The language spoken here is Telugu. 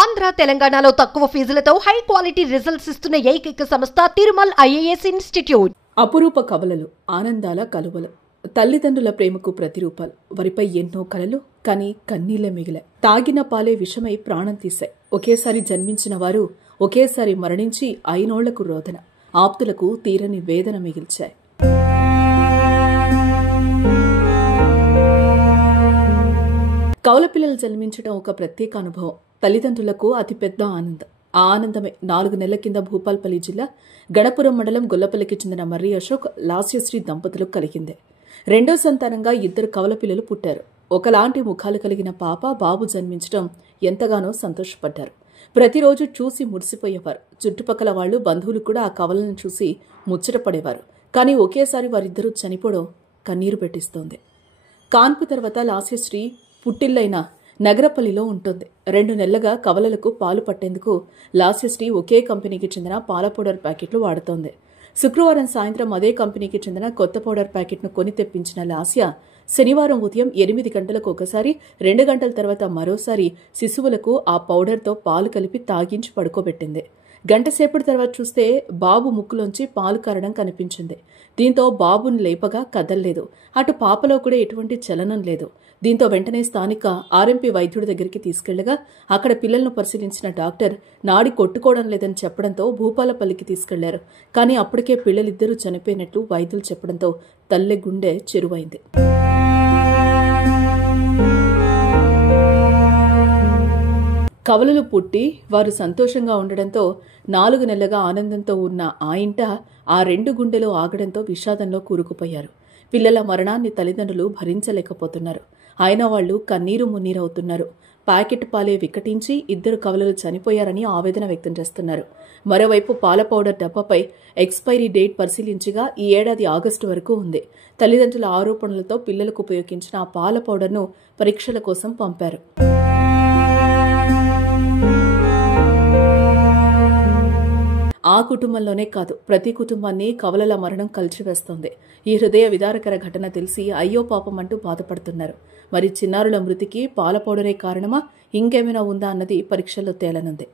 ఆంధ్ర తెలంగాణలో తక్కువ ఫీజులతో హై క్వాలిటీ రిజల్ట్స్ ఇస్తున్న ఏకైక సంస్థ తిరుమల్ ఐఏఎస్ ఇన్స్టిట్యూట్. అపురూప కవలలు, ఆనందాల కలువలు, తల్లిదండ్రుల ప్రేమకు ప్రతిరూపాలు. వారిపై ఎన్నో కలలు, కానీ కన్నీళ్లే మిగిలాయి. తాగిన పాలే విషమై ప్రాణం తీశాయి. ఒకేసారి జన్మించిన వారు ఒకేసారి మరణించి 5 ఏళ్లకు రోదన, ఆప్తులకు తీరని వేదన మిగిల్చాయి. కవల పిల్లలు జన్మించడం ఒక ప్రత్యేక అనుభవం. తల్లిదండ్రులకు అతిపెద్ద ఆనందం. ఆ ఆనందమే 4 నెలల కింద భూపాల్పల్లి జిల్లా గణపురం మండలం గొల్లపల్లికి చెందిన మర్రి అశోక్, లాస్యశ్రీ దంపతులకు కలిగింది. రెండో సంతానంగా 2 కవల పిల్లలు పుట్టారు. ఒకలాంటి ముఖాలు కలిగిన పాప, బాబు జన్మించడం ఎంతగానో సంతోషపడ్డారు. ప్రతిరోజు చూసి మురిసిపోయేవారు. చుట్టుపక్కల వాళ్లు, బంధువులు కూడా ఆ కవలను చూసి ముచ్చటపడేవారు. కానీ ఒకేసారి వారిద్దరూ చనిపోవడం కన్నీరు పెట్టిస్తోంది. కాన్పు తర్వాత లాస్యశ్రీ పుట్టిల్లైన నగరపల్లిలో ఉంటుంది. 2 నెలలుగా కవలలకు పాలు పట్టేందుకు లాస్యశ్రీ ఒకే కంపెనీకి చెందిన పాల పౌడర్ ప్యాకెట్లు వాడుతోంది. శుక్రవారం సాయంత్రం అదే కంపెనీకి చెందిన కొత్త పౌడర్ ప్యాకెట్ను కొని తెప్పించిన లాస్య శనివారం ఉదయం 8 గంటలకు ఒకసారి, 2 గంటల తర్వాత మరోసారి శిశువులకు ఆ పౌడర్తో పాలు కలిపి తాగించి పడుకోబెట్టింది. గంటసేపటి తర్వాత చూస్తే బాబు ముక్కులోంచి పాలు కారడం కనిపించింది. దీంతో బాబుని లేపగా కదల్లేదు. అటు పాపలో కూడా ఎటువంటి చలనం లేదు. దీంతో వెంటనే స్థానిక ఆర్ఎంపీ వైద్యుడి దగ్గరికి తీసుకెళ్లగా అక్కడ పిల్లలను పరిశీలించిన డాక్టర్ నాడి కొట్టుకోవడం లేదని చెప్పడంతో భూపాలపల్లికి తీసుకెళ్లారు. కానీ అప్పటికే పిల్లలిద్దరూ చనిపోయినట్లు వైద్యులు చెప్పడంతో తల్లి గుండె చెరువైంది. కవలలు పుట్టి వారు సంతోషంగా ఉండడంతో 4 నెలలుగా ఆనందంతో ఉన్న ఆ ఇంట ఆ 2 గుండెలు ఆగడంతో విషాదంలో కూరుకుపోయారు. పిల్లల మరణాన్ని తల్లిదండ్రులు భరించలేకపోతున్నారు. అయినా వాళ్లు కన్నీరు మున్నీరవుతున్నారు. ప్యాకెట్ పాలే వికటించి 2 కవలలు చనిపోయారని ఆవేదన వ్యక్తం చేస్తున్నారు. మరోవైపు పాల పౌడర్ డబ్బాపై ఎక్స్పైరీ డేట్ పరిశీలించగా ఈ ఏడాది ఆగస్టు వరకు ఉంది. తల్లిదండ్రుల ఆరోపణలతో పిల్లలకు ఉపయోగించిన ఆ పాల పౌడర్ను పరీక్షల కోసం పంపారు. ఆ కుటుంబంలోనే కాదు, ప్రతి కుటుంబాన్ని కవలల మరణం కలిచివేస్తోంది. ఈ హృదయ విదారకర ఘటన తెలిసి అయ్యో పాపం అంటూ బాధపడుతున్నారు. మరి చిన్నారుల మృతికి పాల పౌడరే కారణమా, ఇంకేమైనా ఉందా అన్నది పరీక్షల్లో తేలనుంది.